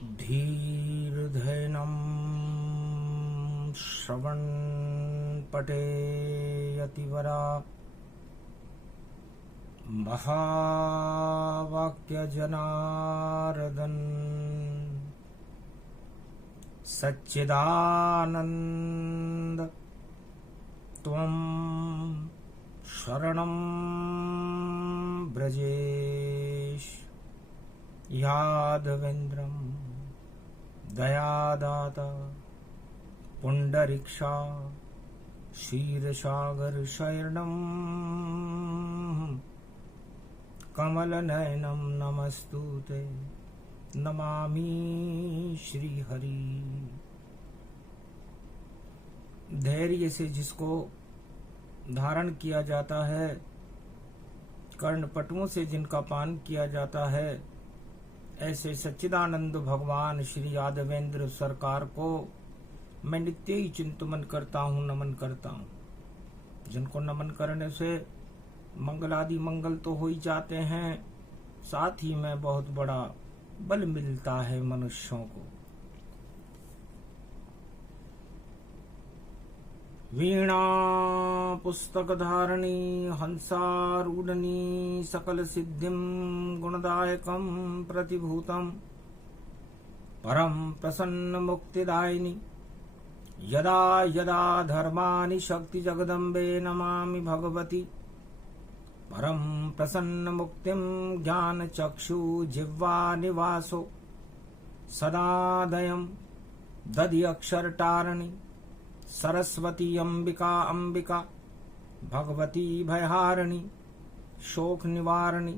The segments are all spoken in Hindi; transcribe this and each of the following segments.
धीर्धैनं श्रवणपटे यतिवरा महावाक्यजनार्दन सच्चिदानंद त्वं शरणं ब्रजेश यादवेन्द्रं दयादाता पुंडरीक्षा क्षीरसागर शरणं कमलनयनं नमस्तुते नमामि श्रीहरि। धैर्य से जिसको धारण किया जाता है, कर्णपटुओं से जिनका पान किया जाता है, ऐसे सच्चिदानंद भगवान श्री यादवेंद्र सरकार को मैं नित्य ही चिंतन करता हूँ, नमन करता हूँ। जिनको नमन करने से मंगलादि मंगल तो हो ही जाते हैं, साथ ही में बहुत बड़ा बल मिलता है मनुष्यों को। वीणा पुस्तक धारणी हंसारूढ़नी सकल सिद्धिं गुणदायकं प्रतिभूतं परम प्रसन्न मुक्तिदायिनी यदा यदा धर्माणि शक्ति जगदम्बे नमामि भगवती परम प्रसन्न मुक्तिं ज्ञान चक्षु जिह्वा निवासो सदादयं दधि अक्षर टारणी सरस्वती अंबिका अंबिका भगवती भयहारिणी शोक निवारणी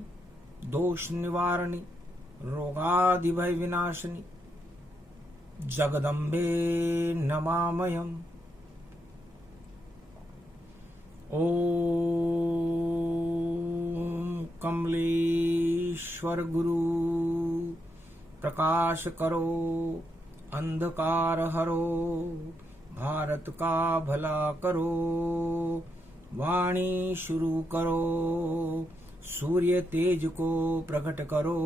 दोष निवारणी रोगादि भय विनाशिनी जगदम्बे नमामयम्। ओम कमलेश्वर गुरु प्रकाश करो अंधकार हरो भारत का भला करो वाणी शुरू करो सूर्य तेज को प्रकट करो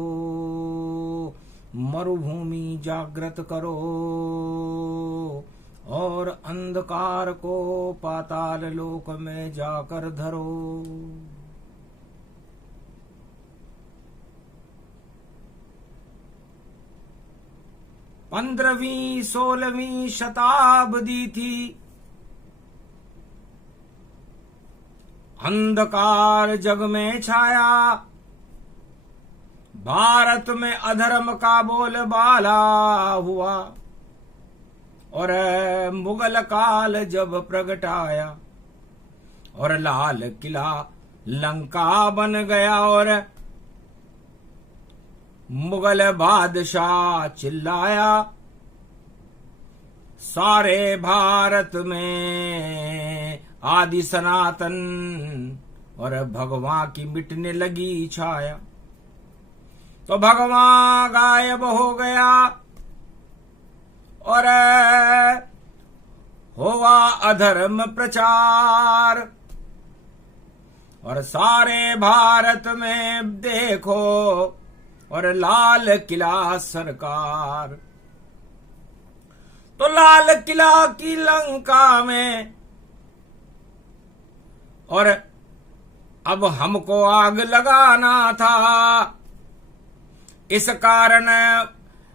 मरुभूमि जागृत करो और अंधकार को पाताल लोक में जाकर धरो। 15वीं 16वीं शताब्दी थी, अंधकार जग में छाया, भारत में अधर्म का बोलबाला हुआ और मुगल काल जब प्रगटाया और लाल किला लंका बन गया और मुगल बादशाह चिल्लाया सारे भारत में आदि सनातन और भगवान की मिटने लगी छाया। तो भगवान गायब हो गया और हुआ अधर्म प्रचार और सारे भारत में देखो और लाल किला सरकार। तो लाल किला की लंका में और अब हमको आग लगाना था, इस कारण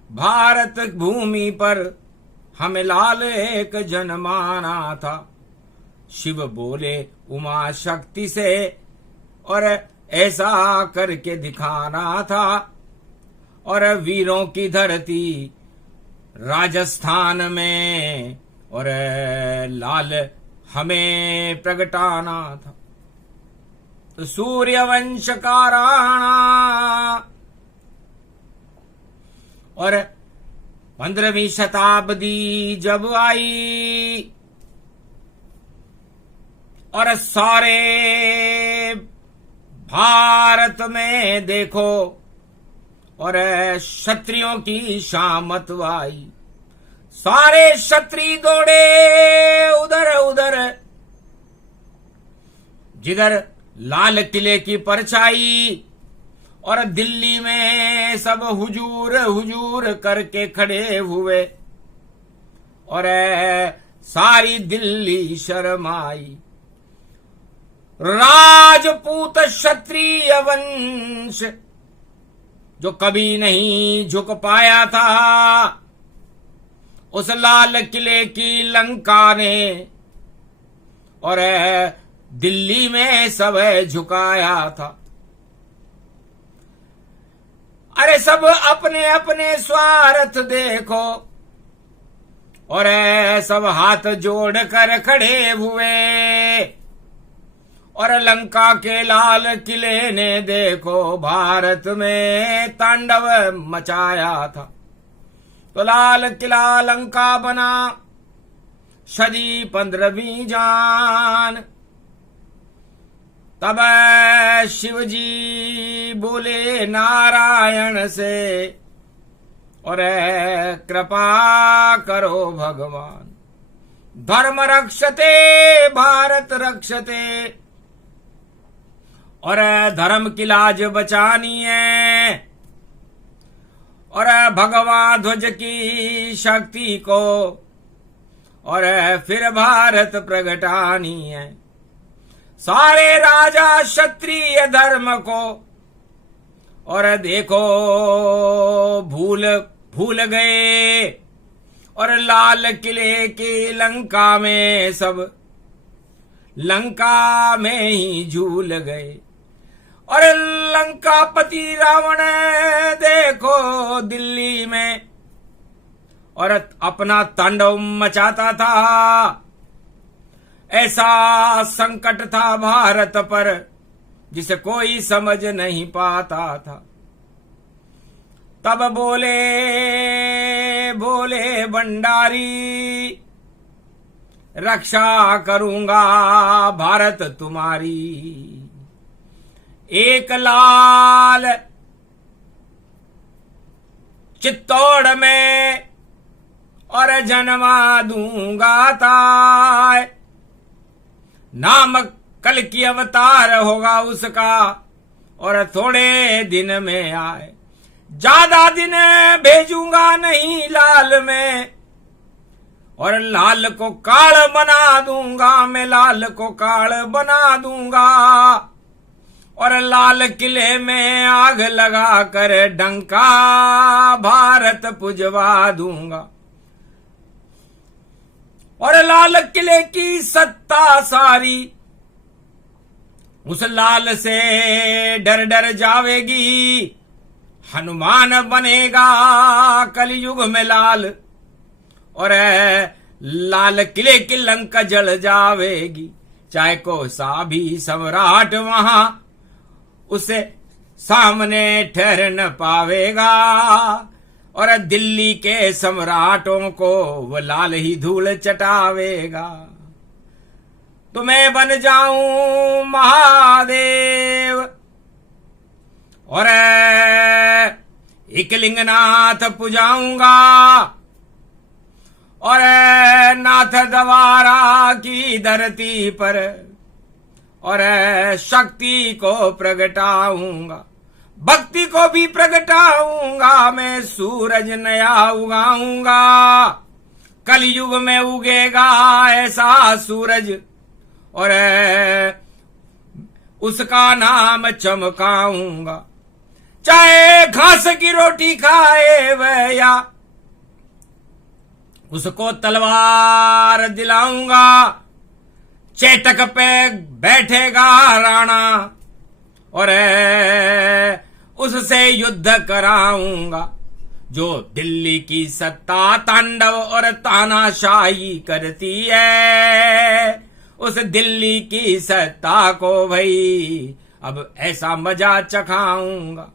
भारत भूमि पर हमें लाल एक जन्माना था। शिव बोले उमा शक्ति से और ऐसा करके दिखाना था और वीरों की धरती राजस्थान में और लाल हमें प्रगटाना था। तो सूर्यवंश का राणा और 15वीं शताब्दी जब आई और सारे भारत में देखो और क्षत्रियों की शामत आई। सारे क्षत्रिय दौड़े उधर उधर, जिधर लाल किले की परछाई और दिल्ली में सब हुजूर हुजूर करके खड़े हुए और सारी दिल्ली शर्माई। राजपूत क्षत्रिय वंश जो कभी नहीं झुक पाया था, उस लाल किले की लंका ने और दिल्ली में सब झुकाया था। अरे सब अपने अपने स्वार्थ देखो और सब हाथ जोड़ कर खड़े हुए और लंका के लाल किले ने देखो भारत में तांडव मचाया था। तो लाल किला लंका बना सदी 15वीं जान। तब शिवजी बोले नारायण से और कृपा करो भगवान, धर्म रक्षते भारत रक्षते, और धर्म की लाज बचानी है और भगवान ध्वज की शक्ति को और फिर भारत प्रगटानी है। सारे राजा क्षत्रिय धर्म को और देखो भूल गए और लाल किले की लंका में सब लंका में ही झूल गए। और लंकापति रावण देखो दिल्ली में और अपना तांडव मचाता था। ऐसा संकट था भारत पर जिसे कोई समझ नहीं पाता था। तब बोले भंडारी, रक्षा करूंगा भारत तुम्हारी। एक लाल चित्तौड़ में और जन्मा दूंगा ताय, नाम कल की अवतार होगा उसका और थोड़े दिन में आए। ज्यादा दिन भेजूंगा नहीं लाल में और लाल को काल बना दूंगा मैं, लाल को काल बना दूंगा और लाल किले में आग लगा कर डंका भारत पुजवा दूंगा। और लाल किले की सत्ता सारी उस लाल से डर डर जावेगी। हनुमान बनेगा कलयुग में लाल और लाल किले की लंका जल जावेगी। चाहे को सा भी सम्राट वहां उसे सामने ठहर न पावेगा और दिल्ली के सम्राटों को वो लाल ही धूल चटावेगा। तो मैं बन जाऊं महादेव और एकलिंगनाथ पुजाऊंगा और नाथ द्वारा की धरती पर और शक्ति को प्रगटाऊंगा, भक्ति को भी प्रगटाऊंगा। मैं सूरज नया उगाऊंगा, कलयुग में उगेगा ऐसा सूरज और उसका नाम चमकाऊंगा। चाहे घास की रोटी खाए वह या उसको तलवार दिलाऊंगा। चेटक पे बैठेगा राणा और उससे युद्ध कराऊंगा। जो दिल्ली की सत्ता तांडव और तानाशाही करती है, उस दिल्ली की सत्ता को भाई अब ऐसा मजा चखाऊंगा।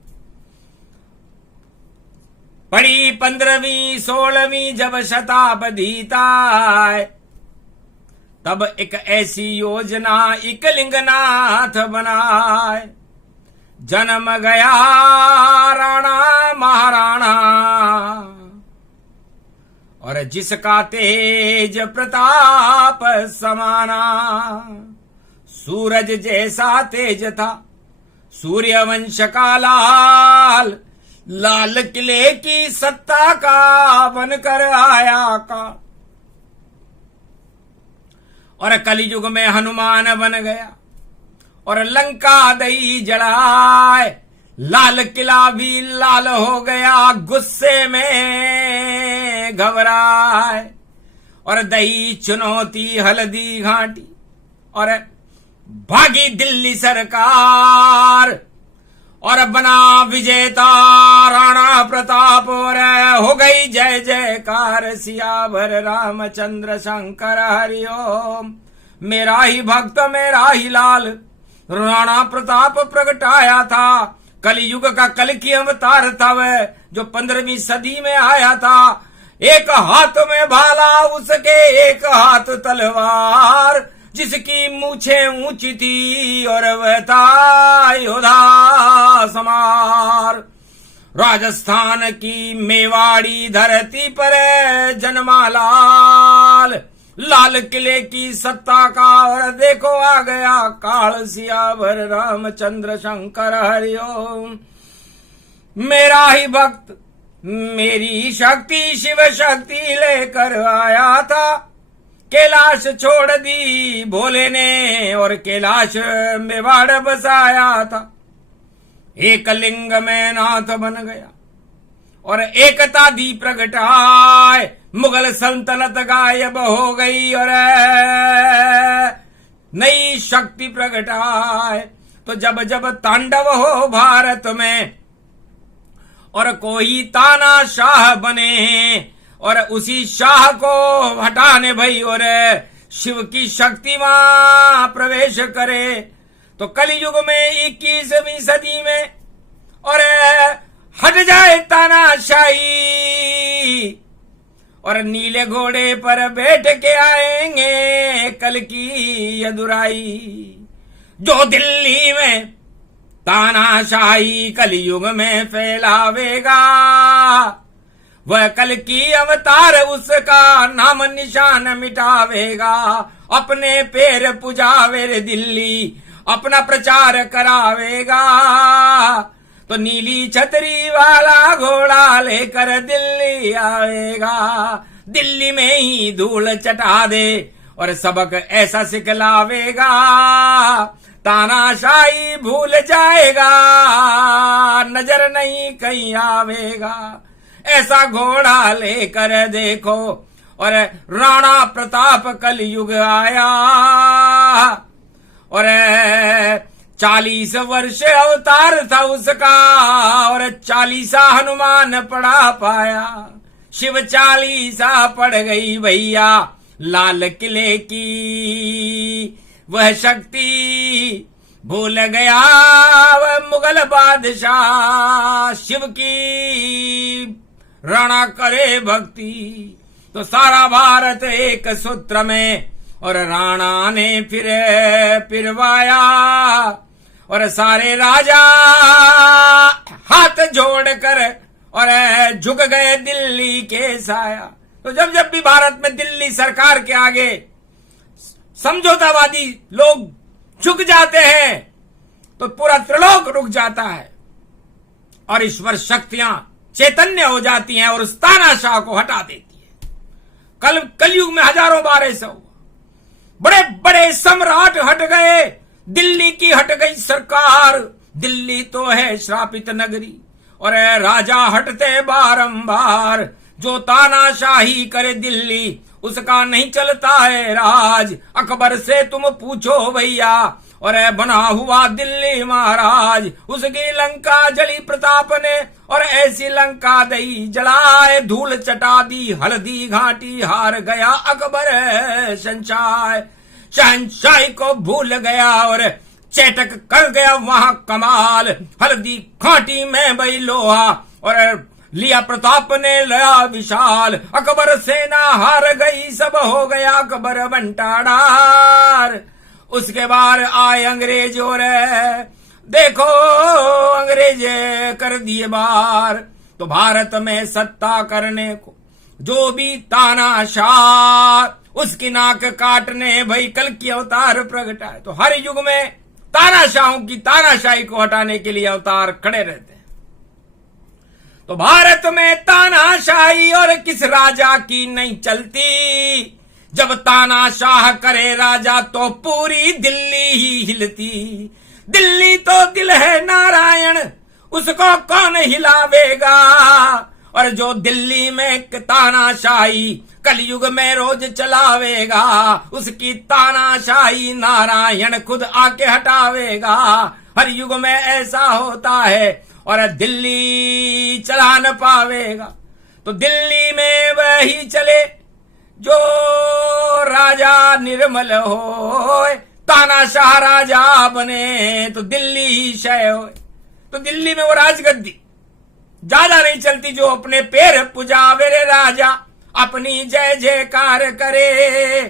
पड़ी 15वीं 16वीं जब शताब्दी ताय, तब एक ऐसी योजना एकलिंगनाथ बनाए। जन्म गया राणा महाराणा और जिसका तेज प्रताप समाना। सूरज जैसा तेज था, सूर्यवंश का लाल, लाल किले की सत्ता का बनकर आया का। और कलयुग में हनुमान बन गया और लंका दई जलाए, लाल किला भी लाल हो गया, गुस्से में घबराए। और दई चुनौती हल्दी घाटी और भागी दिल्ली सरकार, और बना विजेता राणा प्रताप, और हो गई जय जयकार, सियावर रामचंद्र शंकर हरिओम। मेरा ही भक्त मेरा ही लाल राणा प्रताप प्रगटाया था, कलयुग का कल की अवतार था वह, जो 15वीं सदी में आया था। एक हाथ में भाला उसके, एक हाथ तलवार, जिसकी मूछें ऊंची थी और वह था योद्धा समार। राजस्थान की मेवाड़ी धरती पर जन्मा लाल, लाल किले की सत्ता का, और देखो आ गया काल, सियावर रामचंद्र शंकर हरिओम। मेरा ही भक्त मेरी शक्ति शिव शक्ति लेकर आया था, कैलाश छोड़ दी भोले ने और कैलाश मेवाड़ बसाया था। एक लिंग में नाथ बन गया और एकता दी प्रगटाए, मुगल सल्तनत गायब हो गई और नई शक्ति प्रगटाए। तो जब जब तांडव हो भारत में और कोई तानाशाह बने, और उसी शाह को हटाने भई और शिव की शक्ति वहां प्रवेश करे, तो कलयुग में 21वीं सदी में और हट जाए तानाशाही, और नीले घोड़े पर बैठ के आएंगे कल की यदुराई। जो दिल्ली में तानाशाही कलयुग में फैलावेगा, वह कल की अवतार उसका नाम निशान मिटावेगा। अपने पैर पुजावे रे दिल्ली, अपना प्रचार करावेगा। तो नीली छतरी वाला घोड़ा लेकर दिल्ली आवेगा, दिल्ली में ही धूल चटा दे और सबक ऐसा सिखलावेगा, तानाशाही भूल जाएगा, नजर नहीं कहीं आवेगा। ऐसा घोड़ा लेकर देखो और राणा प्रताप कलयुग आया, और 40 वर्ष अवतार था उसका, और 40 हनुमान पढ़ा पाया। शिव 40 पड़ गई भैया लाल किले की, वह शक्ति भूल गया वह मुगल बादशाह। शिव की राणा करे भक्ति तो सारा भारत एक सूत्र में, और राणा ने फिर पिरवाया, और सारे राजा हाथ जोड़कर और झुक गए दिल्ली के साया। तो जब जब भी भारत में दिल्ली सरकार के आगे समझौतावादी लोग झुक जाते हैं, तो पूरा त्रिलोक रुक जाता है और ईश्वर शक्तियां चैतन्य हो जाती हैं और उस तानाशाह को हटा देती है। कलयुग में हजारों बार ऐसा हुआ, बड़े बड़े सम्राट हट गए, दिल्ली की हट गई सरकार। दिल्ली तो है श्रापित नगरी और राजा हटते बारंबार। जो तानाशाही करे दिल्ली उसका नहीं चलता है राज। अकबर से तुम पूछो भैया, और बना हुआ दिल्ली महाराज। उसकी लंका जली प्रताप ने, और ऐसी लंका दई जलाए। धूल चटा दी हल्दी घाटी, हार गया अकबर शहंशाही को भूल गया, और चैटक कर गया वहां कमाल। हल्दी घाटी में बई लोहा, और लिया प्रताप ने लया विशाल। अकबर सेना हार गई, सब हो गया अकबर बंटाडार। उसके बाद आए अंग्रेज, और देखो अंग्रेज कर दिए बार। तो भारत में सत्ता करने को जो भी तानाशाह, उसकी नाक काटने भई कल की अवतार प्रगटाए। तो हर युग में तानाशाहों की तानाशाही को हटाने के लिए अवतार खड़े रहते हैं। तो भारत में तानाशाही और किस राजा की नहीं चलती। जब तानाशाह करे राजा तो पूरी दिल्ली ही हिलती। दिल्ली तो दिल है नारायण, उसको कौन हिलावेगा। और जो दिल्ली में तानाशाही कलयुग में रोज चलावेगा, उसकी तानाशाही नारायण खुद आके हटावेगा। हर युग में ऐसा होता है और दिल्ली चला न पावेगा। तो दिल्ली में वही चले जो राजा निर्मल हो। तानाशाह राजा बने तो दिल्ली ही क्षय हो। तो दिल्ली में वो राजगद्दी ज्यादा नहीं चलती जो अपने पैर पुजावे रे राजा, अपनी जय जयकार करे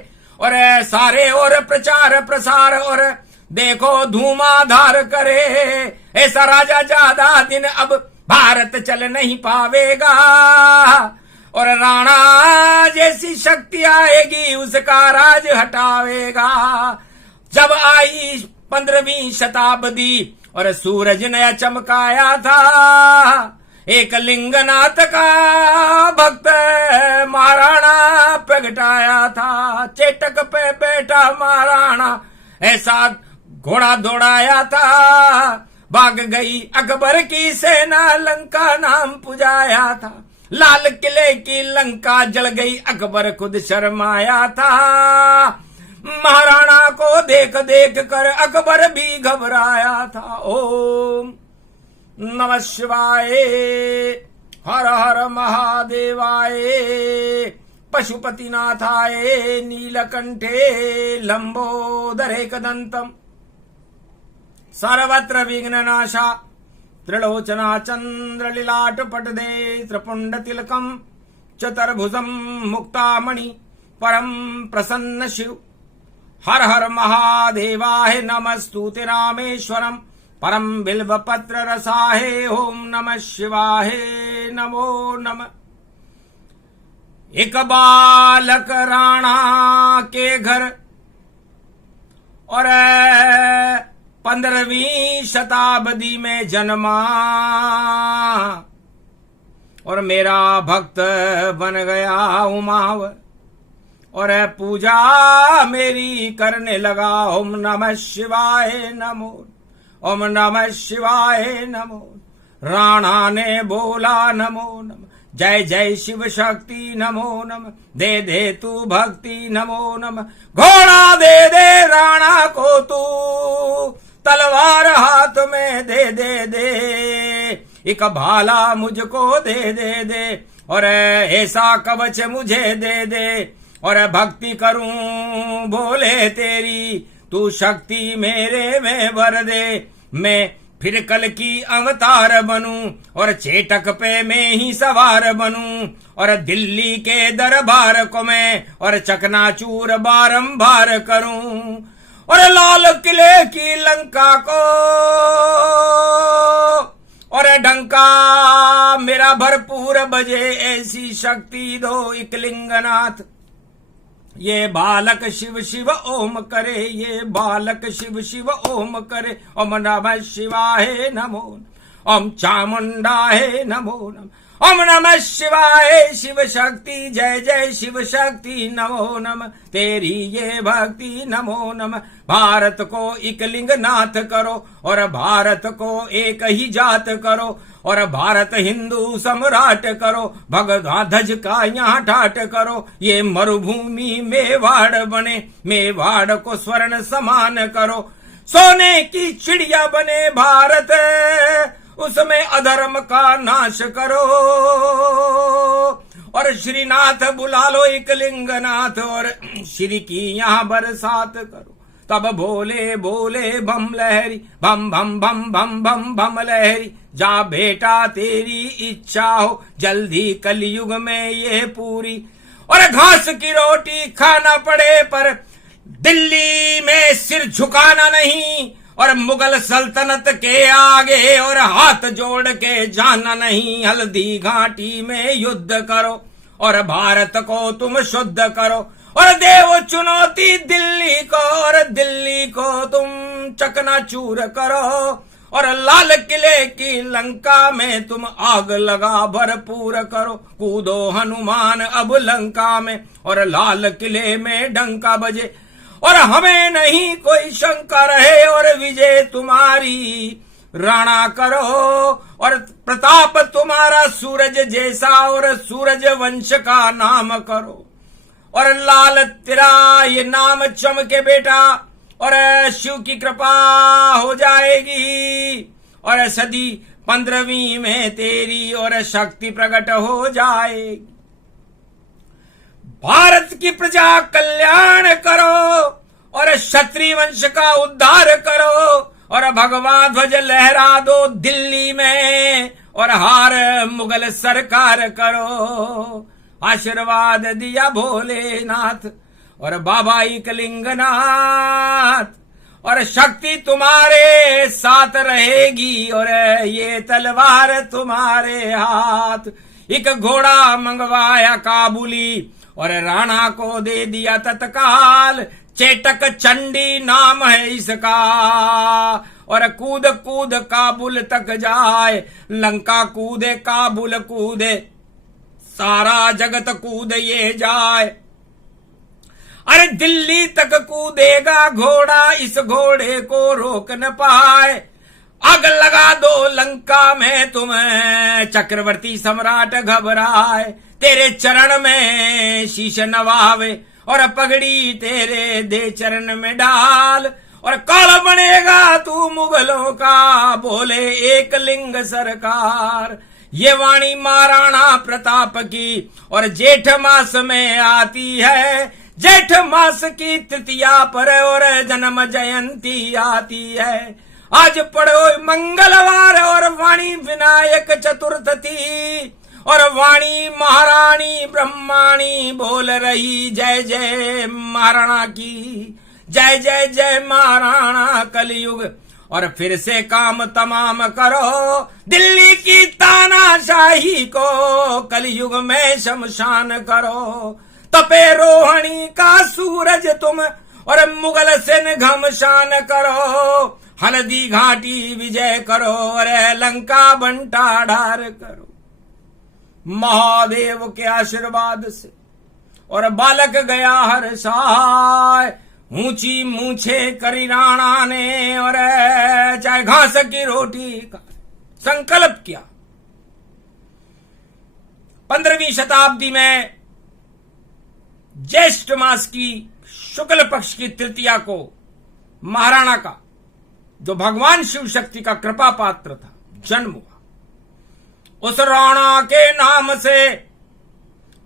और सारे और प्रचार प्रसार और देखो धूमाधार करे। ऐसा राजा ज्यादा दिन अब भारत चल नहीं पावेगा। और राणा जैसी शक्ति आएगी उसका राज हटावेगा। जब आई 15वीं शताब्दी और सूरज नया चमकाया था, एक लिंगनाथ का भक्त महाराणा प्रगटाया था। चेटक पे बैठा महाराणा ऐसा घोड़ा दौड़ाया था। भाग गई अकबर की सेना, लंका नाम पुजाया था। लाल किले की लंका जल गई, अकबर खुद शर्माया था। महाराणा को देख देख कर अकबर भी घबराया था। ओम नमः शिवाय, हर हर महादेवाय, पशुपतिनाथाय, नीलकंठे लंबोदरे कदंतम, सर्वत्र विघ्ननाशा, त्रिलोचना चंद्रलीलाट पटदे त्रिपुंड तिलकम, चतुर्भुजम मुक्तामणि परम प्रसन्न शिव। हर हर महादेवाय, नमस्तुते रामेश्वरम परम बिल्व पत्र रसाहे। ओम नमः शिवाय, नमो नमः। एक बालक राणा के घर और 15वीं शताब्दी में जन्मा और मेरा भक्त बन गया उमाव और पूजा मेरी करने लगा। ओम नमः शिवाय नमो, ओम नमः शिवाय नमो। राणा ने बोला नमो नमः, जय जय शिव शक्ति नमो नमः, दे दे तू भक्ति नमो नमः। घोड़ा दे दे राणा को तू, तलवार हाथ में दे दे दे, एक भाला मुझको दे दे दे और ऐसा कवच मुझे दे दे और भक्ति करूं भोले तेरी, तू शक्ति मेरे में भर दे। मैं फिर कल की अवतार बनूं और चेटक पे मैं ही सवार बनूं और दिल्ली के दरबार को मैं और चकनाचूर बारंबार करूं और लाल किले की लंका को और डंका मेरा भरपूर बजे, ऐसी शक्ति दो इकलिंगनाथ। ये बालक शिव शिव ओम करे, ये बालक शिव शिव ओम करे। ओम नमः शिवाय नमो, ओम चामुंडाय नमो नमः। ओम नमः शिवाय, शिव शक्ति जय जय शिव शक्ति नमो नमः। तेरी ये भक्ति नमो नमः। भारत को इकलिंगनाथ करो और भारत को एक ही जात करो और भारत हिंदू सम्राट करो। भगवान ध्वज का यहाँ ठाट करो, ये मरुभूमि मेवाड़ बने, मेवाड़ को स्वर्ण समान करो। सोने की चिड़िया बने भारत, उसमें अधर्म का नाश करो और श्रीनाथ बुला लो इकलिंगनाथ और श्री की यहाँ बरसात करो। तब बोले बोले बम लहरी, बम बम बम बम बम बम लहरी। जा बेटा तेरी इच्छा हो, जल्दी कलयुग में ये पूरी और घास की रोटी खाना पड़े पर दिल्ली में सिर झुकाना नहीं और मुगल सल्तनत के आगे और हाथ जोड़ के जाना नहीं। हल्दी घाटी में युद्ध करो और भारत को तुम शुद्ध करो और देव चुनौती दिल्ली को और दिल्ली को तुम चकनाचूर करो और लाल किले की लंका में तुम आग लगा भरपूर करो। कूदो हनुमान अब लंका में और लाल किले में डंका बजे और हमें नहीं कोई शंका रहे और विजय तुम्हारी राणा करो और प्रताप तुम्हारा सूरज जैसा और सूरज वंश का नाम करो और लाल तेरा ये नाम चमके बेटा और शिव की कृपा हो जाएगी और सदी 15वीं में तेरी और शक्ति प्रकट हो जाएगी। भारत की प्रजा कल्याण करो और क्षत्रिय वंश का उद्धार करो और भगवा ध्वज लहरा दो दिल्ली में और हार मुगल सरकार करो। आशीर्वाद दिया भोलेनाथ और बाबा एकलिंगनाथ और शक्ति तुम्हारे साथ रहेगी और ये तलवार तुम्हारे हाथ। एक घोड़ा मंगवाया काबुली और राणा को दे दिया तत्काल। चेटक चंडी नाम है इसका और कूद कूद काबुल तक जाए। लंका कूदे काबुल कूदे सारा जगत कूद ये जाए। अरे दिल्ली तक कूदेगा घोड़ा इस घोड़े को रोक न पाए। आग लगा दो लंका में तुम्हें चक्रवर्ती सम्राट घबराए। तेरे चरण में शीश नवावे और पगड़ी तेरे दे चरण में डाल और काल बनेगा तू मुगलों का बोले एक लिंग सरकार। ये वाणी महाराणा प्रताप की और जेठ मास में आती है। जेठ मास की तृतीया पर और जन्म जयंती आती है। आज पढ़ो मंगलवार और वाणी विनायक चतुर्थी और वाणी महारानी ब्रह्माणी बोल रही जय जय महाराणा की। जय जय जय महाराणा कलयुग और फिर से काम तमाम करो। दिल्ली की तानाशाही को कलयुग में शमशान करो। तपे रोहिणी का सूरज तुम और मुगल सेन घमशान करो। हल्दी घाटी विजय करो और लंका बंटा ढार करो। महादेव के आशीर्वाद से और बालक गया हर सहाय। ऊंची मूछे करी राणा ने और चाहे घास की रोटी का संकल्प किया। 15वीं शताब्दी में ज्येष्ठ मास की शुक्ल पक्ष की तृतीया को महाराणा का जो भगवान शिव शक्ति का कृपा पात्र था जन्म हुआ। उस राणा के नाम से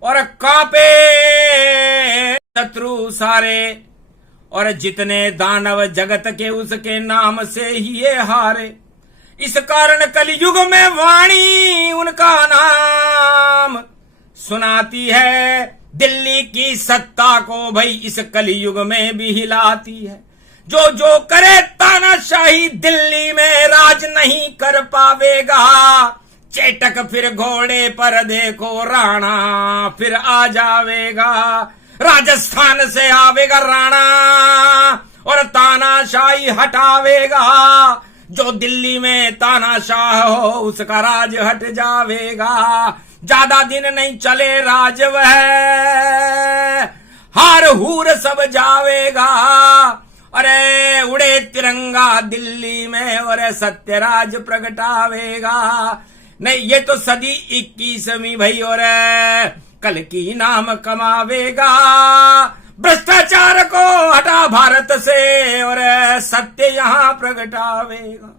और कांपे शत्रु सारे और जितने दानव जगत के उसके नाम से ही ये हारे। इस कारण कलयुग में वाणी उनका नाम सुनाती है। दिल्ली की सत्ता को भाई इस कलयुग में भी हिलाती है। जो जो करे तानाशाही दिल्ली में राज नहीं कर पावेगा। चेटक फिर घोड़े पर देखो राणा फिर आ जावेगा। राजस्थान से आवेगा राणा और तानाशाही हटावेगा। जो दिल्ली में तानाशाह हो उसका राज हट जावेगा। ज्यादा दिन नहीं चले राज वह हार हूर सब जावेगा। अरे उड़े तिरंगा दिल्ली में और सत्यराज प्रगटावेगा। नहीं ये तो सदी 21वीं भई और कल की नाम कमावेगा। भ्रष्टाचार को हटा भारत से और सत्य यहाँ प्रगटावेगा।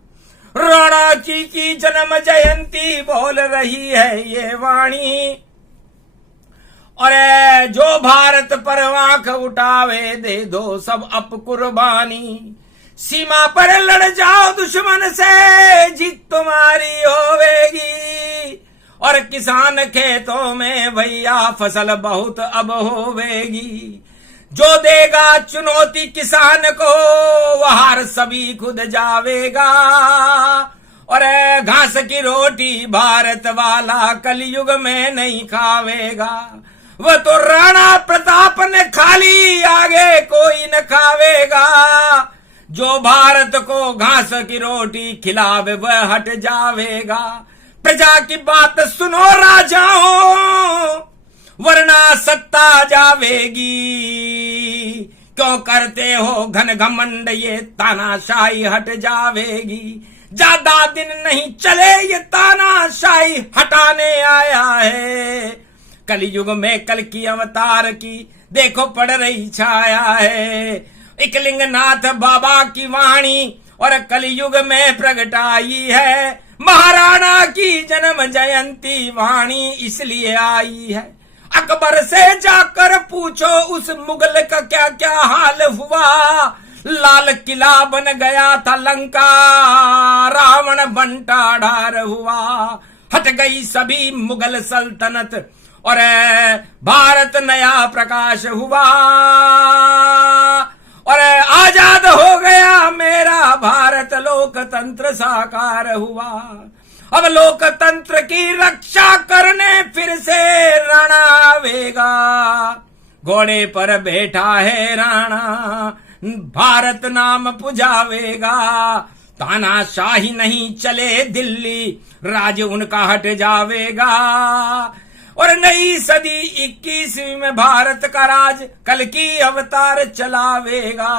राणा की जन्म जयंती बोल रही है ये वाणी और जो भारत पर आंख उठावे दे दो सब अप कुर्बानी। सीमा पर लड़ जाओ दुश्मन से जीत तुम्हारी होवेगी और किसान खेतों में भैया फसल बहुत अब होवेगी। जो देगा चुनौती किसान को वह हार सभी खुद जावेगा और घास की रोटी भारत वाला कलयुग में नहीं खावेगा। वह तो राणा प्रताप ने खाली आगे कोई न खावेगा। जो भारत को घास की रोटी खिलावे वह हट जावेगा। प्रजा की बात सुनो राजाओं, वरना सत्ता जावेगी। क्यों करते हो घन घमंड, ये तानाशाही हट जावेगी। ज्यादा दिन नहीं चले ये तानाशाही हटाने आया है। कलयुग में कल की अवतार की देखो पड़ रही छाया है। एकलिंगनाथ बाबा की वाणी और कलयुग में प्रगटाई है। महाराणा की जन्म जयंती वाणी इसलिए आई है। अकबर से जाकर पूछो उस मुगल का क्या क्या हाल हुआ। लाल किला बन गया था लंका, रावण बनता ढार हुआ। हट गई सभी मुगल सल्तनत और भारत नया प्रकाश हुआ। और आजाद हो गया मेरा भारत, लोकतंत्र साकार हुआ। अब लोकतंत्र की रक्षा करने फिर से राणा आवेगा। घोड़े पर बैठा है राणा, भारत नाम पुजावेगा। तानाशाही नहीं चले दिल्ली, राज उनका हट जावेगा। और नई सदी 21वीं में भारत का राज कल की अवतार चलावेगा।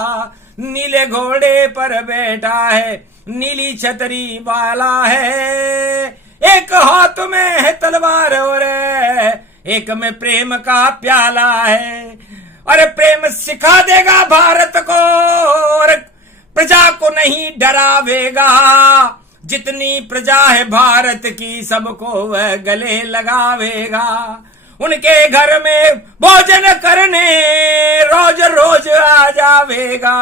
नीले घोड़े पर बैठा है, नीली छतरी वाला है। एक हाथ में है तलवार और एक में प्रेम का प्याला है। और प्रेम सिखा देगा भारत को और प्रजा को नहीं डरावेगा। जितनी प्रजा है भारत की सबको वह गले लगावेगा। उनके घर में भोजन करने रोज रोज आ जावेगा।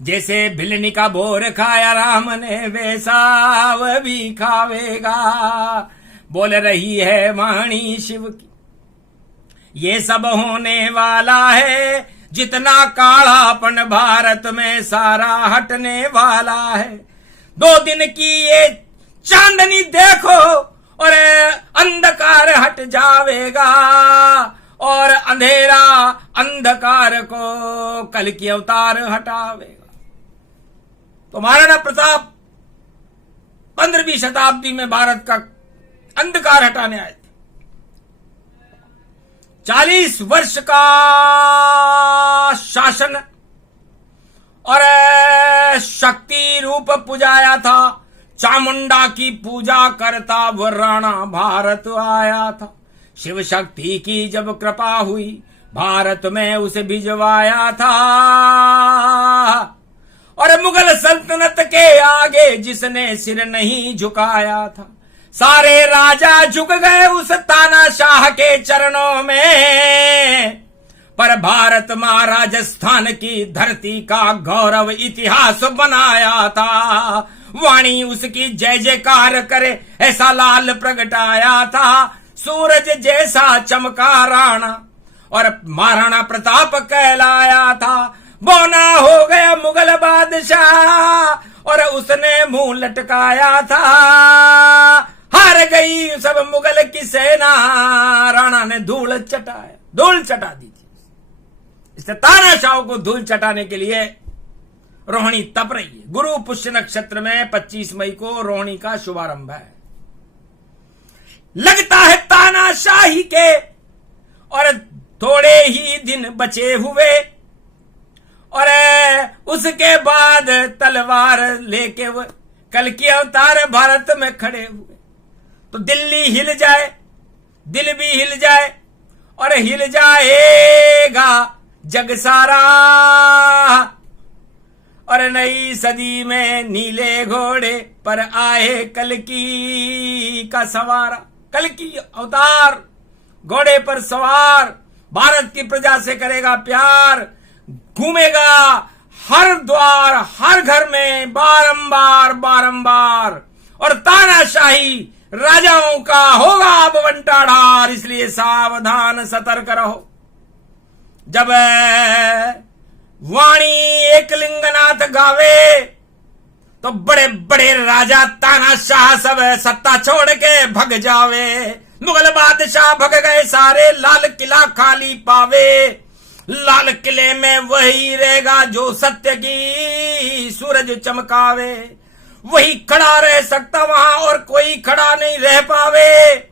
जैसे भिलनी का बोर खाया राम ने वैसा वह भी खावेगा। बोल रही है वाणी शिव की, ये सब होने वाला है। जितना कालापन भारत में सारा हटने वाला है। 2 दिन की ये चांदनी देखो और अंधकार हट जावेगा। और अंधेरा अंधकार को कल की अवतार हटावेगा। तो महाराणा प्रताप 15वीं शताब्दी में भारत का अंधकार हटाने आए थे। 40 वर्ष का शासन और शक्ति रूप पुजाया था। चामुंडा की पूजा करता वो राणा भारत आया था। शिव शक्ति की जब कृपा हुई भारत में उसे भिजवाया था। और मुगल सल्तनत के आगे जिसने सिर नहीं झुकाया था। सारे राजा झुक गए उस तानाशाह के चरणों में। पर भारत मां राजस्थान की धरती का गौरव इतिहास बनाया था। वाणी उसकी जय जयकार करे ऐसा लाल प्रगटाया था। सूरज जैसा चमका राणा और महाराणा प्रताप कहलाया था। बोना हो गया मुगल बादशाह और उसने मुंह लटकाया था। हार गई सब मुगल की सेना, राणा ने धूल चटा दी थी। इससे तानाशाह को धूल चटाने के लिए रोहिणी तप रही है। गुरु पुष्य नक्षत्र में 25 मई को रोहिणी का शुभारंभ है। लगता है तानाशाही के और थोड़े ही दिन बचे हुए। और उसके बाद तलवार लेके वो कल की अवतार भारत में खड़े हुए। तो दिल्ली हिल जाए, दिल भी हिल जाए और हिल जाएगा जग सारा। और नई सदी में नीले घोड़े पर आए कल की का सवारा। कल की अवतार घोड़े पर सवार भारत की प्रजा से करेगा प्यार। घूमेगा हर द्वार हर घर में बारंबार बारंबार। और तानाशाही राजाओं का होगा अब बंटाढार। इसलिए सावधान सतर्क रहो। जब वाणी एकलिंगनाथ गावे तो बड़े बड़े राजा तानाशाह सब सत्ता छोड़ के भग जावे। मुगल बादशाह भग गए सारे, लाल किला खाली पावे। लाल किले में वही रहेगा जो सत्य की सूरज चमकावे, वही खड़ा रह सकता वहां और कोई खड़ा नहीं रह पावे,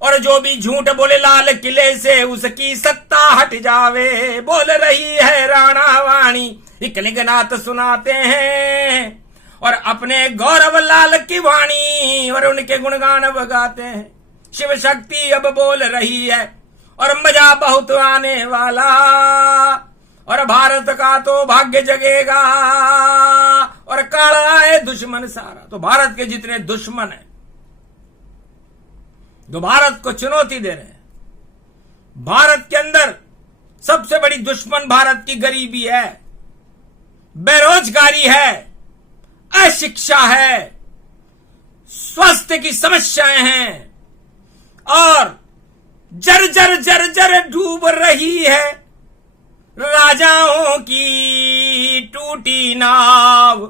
और जो भी झूठ बोले लाल किले से उसकी सत्ता हट जावे। बोल रही है राणा वाणी इकलिंगनाथ सुनाते हैं, और अपने गौरव लाल की वाणी और उनके गुणगान बगाते हैं। शिव शक्ति अब बोल रही है और मजा बहुत आने वाला, और भारत का तो भाग्य जगेगा, और काला है दुश्मन सारा। तो भारत के जितने दुश्मन हैं जो भारत को चुनौती दे रहे हैं, भारत के अंदर सबसे बड़ी दुश्मन भारत की गरीबी है, बेरोजगारी है, अशिक्षा है, स्वास्थ्य की समस्याएं हैं, और जर डूब रही है राजाओं की टूटी नाव।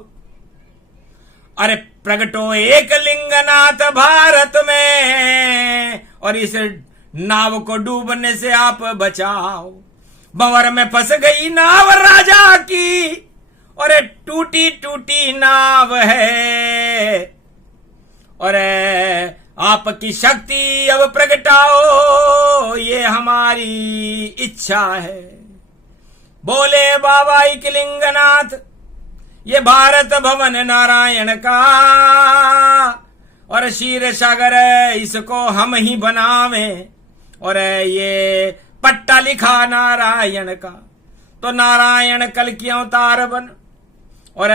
अरे प्रगटो एक लिंगनाथ भारत में, और इस नाव को डूबने से आप बचाओ। भंवर में फंस गई नाव राजा की, और टूटी टूटी नाव है, और आपकी शक्ति अब प्रगटाओ, ये हमारी इच्छा है। बोले बाबा इकलिंगनाथ, ये भारत भवन नारायण का, और क्षीर सागर इसको हम ही बनावे, और ये पट्टा लिखा नारायण का। तो नारायण कल की अवतार बन, और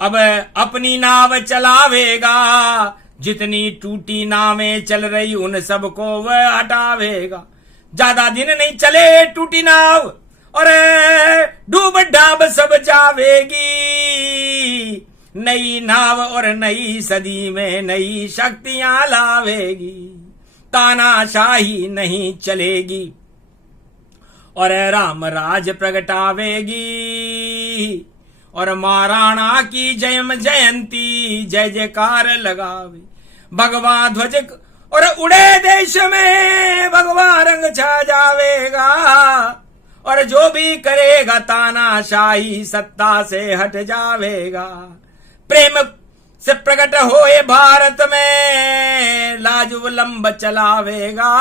अब अपनी नाव चलावेगा, जितनी टूटी नावें चल रही उन सबको वह हटावेगा। ज्यादा दिन नहीं चले टूटी नाव, और डूब डाब सब जावेगी। नई नाव और नई सदी में नई शक्तियां लावेगी, तानाशाही नहीं चलेगी, और राम राज प्रगटावेगी, और महाराणा की जयम जयंती जय जयकार लगावे। भगवा ध्वज और उड़े देश में भगवा रंग छा जावेगा, और जो भी करेगा तानाशाही सत्ता से हट जावेगा। प्रेम से प्रकट होए भारत में लाजुवलंब चलावेगा,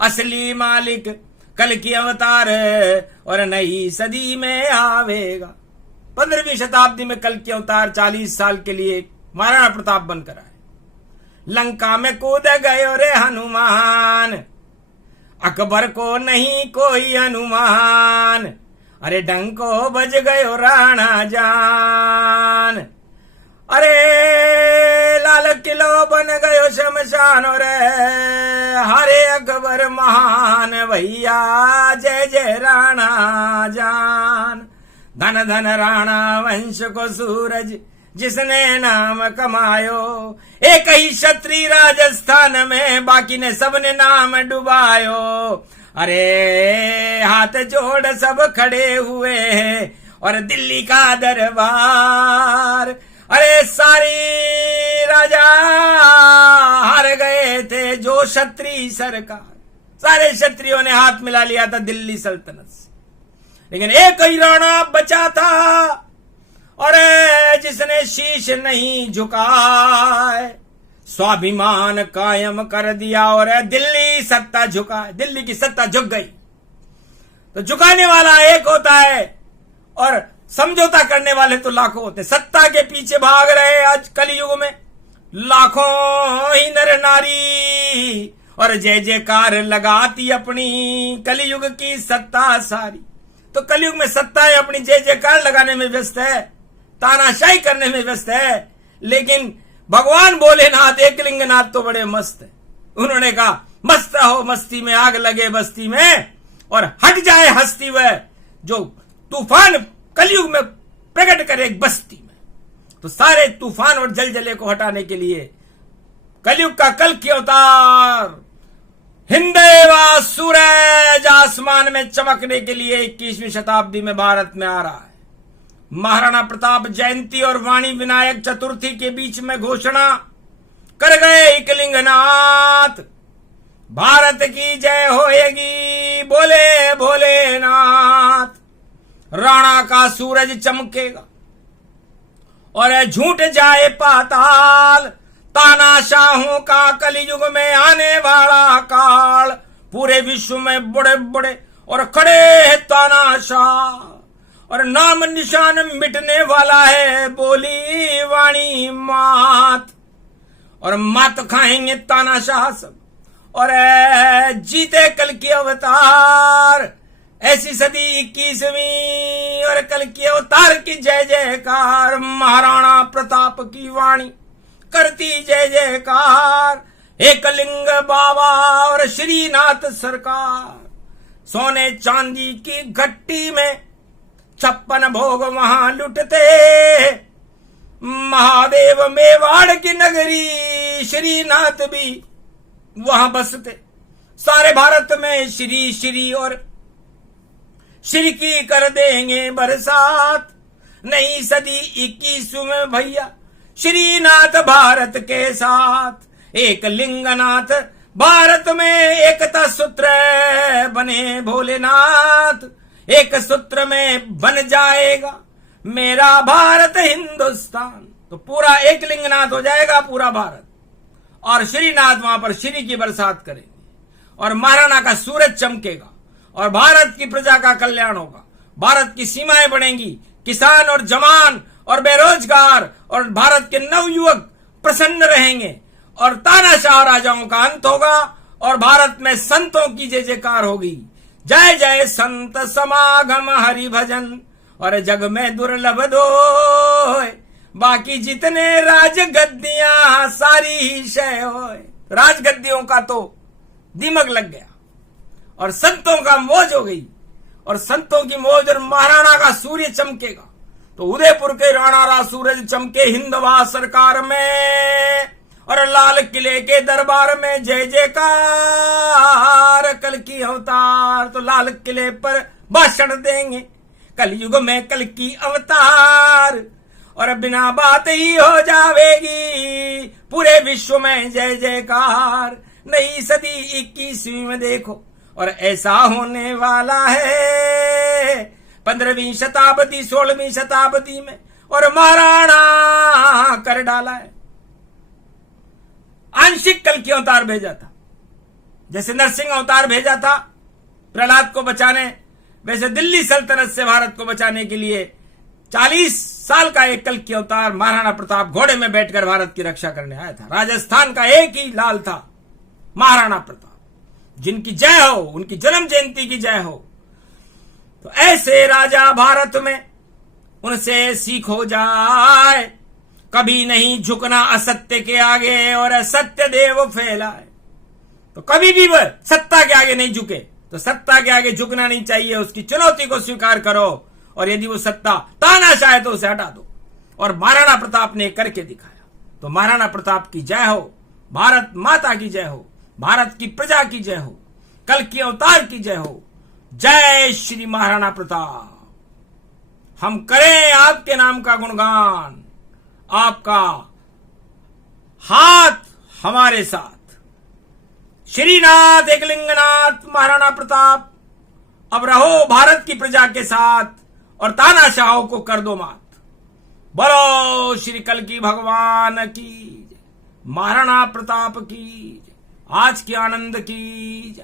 असली मालिक कल की अवतार और नई सदी में आवेगा। 15वीं शताब्दी में कल की अवतार 40 साल के लिए महाराणा प्रताप बनकर आए। लंका में कूद गए रे हनुमान, अकबर को नहीं कोई अनुमान, अरे डंको बज गयो राणा जान। अरे लाल किलो बन गयो शमशान, रे हरे अकबर महान भैया जय जय राणा जान। धन धन राणा वंश को सूरज जिसने नाम कमायो, एक ही क्षत्रिय राजस्थान में बाकी ने सबने नाम डुबायो। अरे हाथ जोड़ सब खड़े हुए हैं और दिल्ली का दरबार, अरे सारी राजा हार गए थे जो क्षत्रिय सरकार, सारे क्षत्रियों ने हाथ मिला लिया था दिल्ली सल्तनत से, लेकिन एक ही राणा बचा था और जिसने शीश नहीं झुकाए, स्वाभिमान कायम कर दिया और दिल्ली सत्ता झुकाए, दिल्ली की सत्ता झुक गई। तो झुकाने वाला एक होता है और समझौता करने वाले तो लाखों होते। सत्ता के पीछे भाग रहे आज कलयुग में लाखों ही नर नारी और जय जयकार लगाती अपनी कलयुग की सत्ता सारी। तो कलयुग में सत्ता अपनी जय जयकार लगाने में व्यस्त है, तानाशाही करने में व्यस्त है, लेकिन भगवान भोलेनाथ एकलिंगनाथ तो बड़े मस्त है। उन्होंने कहा मस्त रहो मस्ती में, आग लगे बस्ती में और हट जाए हस्ती वह जो तूफान कलयुग में प्रकट करे एक बस्ती में। तो सारे तूफान और जलजले को हटाने के लिए कलयुग का कल की अवतार हिंदेवा सूरज आसमान में चमकने के लिए 21वीं शताब्दी में भारत में आ रहा है। महाराणा प्रताप जयंती और वाणी विनायक चतुर्थी के बीच में घोषणा कर गए एकलिंगनाथ, भारत की जय होएगी, बोले भोलेनाथ, राणा का सूरज चमकेगा और झूठ जाए पाताल, तानाशाहों का कलयुग में आने वाला काल। पूरे विश्व में बड़े बड़े और खड़े हैं तानाशाह, और नाम निशान मिटने वाला है बोली वाणी मात। और मात खाएंगे तानाशाह सब, और जीते कल की अवतार। ऐसी सदी 21वीं और कल की अवतार की जय जयकार। महाराणा प्रताप की वाणी करती जय जयकार। एकलिंग बाबा और श्रीनाथ सरकार, सोने चांदी की घट्टी में 56 भोग वहां लुटते। महादेव मेवाड़ की नगरी श्रीनाथ भी वहां बसते। सारे भारत में श्री श्री और श्री की कर देंगे बरसात। नई सदी 21 में भैया श्रीनाथ भारत के साथ। एक लिंगनाथ भारत में एकता सूत्र बने भोलेनाथ। एक सूत्र में बन जाएगा मेरा भारत हिंदुस्तान। तो पूरा एक लिंगनाथ हो जाएगा पूरा भारत, और श्रीनाथ वहां पर श्री की बरसात करेंगे, और महाराणा का सूरज चमकेगा, और भारत की प्रजा का कल्याण होगा। भारत की सीमाएं बढ़ेंगी, किसान और जवान और बेरोजगार और भारत के नवयुवक प्रसन्न रहेंगे, और तानाशाह राजाओं का अंत होगा, और भारत में संतों की जय जयकार होगी। जय जय संत समागम हरि भजन, और जग में दुर्लभ दो बाकी जितने राजगद्दियां सारी ही शय होए। राजगद्दियों का तो दिमक लग गया, और संतों का मौज हो गई, और संतों की मौज और महाराणा का सूर्य चमकेगा। तो उदयपुर के राणा रा सूरज चमके हिंदवा सरकार में, और लाल किले के दरबार में जय जयकार। कल की अवतार तो लाल किले पर भाषण देंगे, कलयुग में कल की अवतार, और बिना बात ही हो जावेगी पूरे विश्व में जय जयकार। नई सदी 21वीं में देखो, और ऐसा होने वाला है 15वीं शताब्दी 16वीं शताब्दी में, और महाराणा कर डाला है। आंशिक कल की अवतार भेजा था, जैसे नरसिंह अवतार भेजा था प्रहलाद को बचाने, वैसे दिल्ली सल्तनत से भारत को बचाने के लिए 40 साल का एक कल की अवतार महाराणा प्रताप घोड़े में बैठकर भारत की रक्षा करने आया था। राजस्थान का एक ही लाल था, महाराणा प्रताप, जिनकी जय हो, उनकी जन्म जयंती की जय हो। तो ऐसे राजा भारत में, उनसे सीखो जाए, कभी नहीं झुकना असत्य के आगे, और सत्य देव फैलाए। तो कभी भी वह सत्ता के आगे नहीं झुके, तो सत्ता के आगे झुकना नहीं चाहिए, उसकी चुनौती को स्वीकार करो, और यदि वो सत्ता तानाशाह है तो उसे हटा दो। और महाराणा प्रताप ने करके दिखाया। तो महाराणा प्रताप की जय हो, भारत माता की जय हो, भारत की प्रजा की जय हो, कल की अवतार की जय हो। जय श्री महाराणा प्रताप। हम करें आपके नाम का गुणगान, आपका हाथ हमारे साथ। श्रीनाथ एकलिंगनाथ महाराणा प्रताप, अब रहो भारत की प्रजा के साथ, और तानाशाहों को कर दो मात। बोलो श्री कल की भगवान की, महाराणा प्रताप की, आज के आनंद की।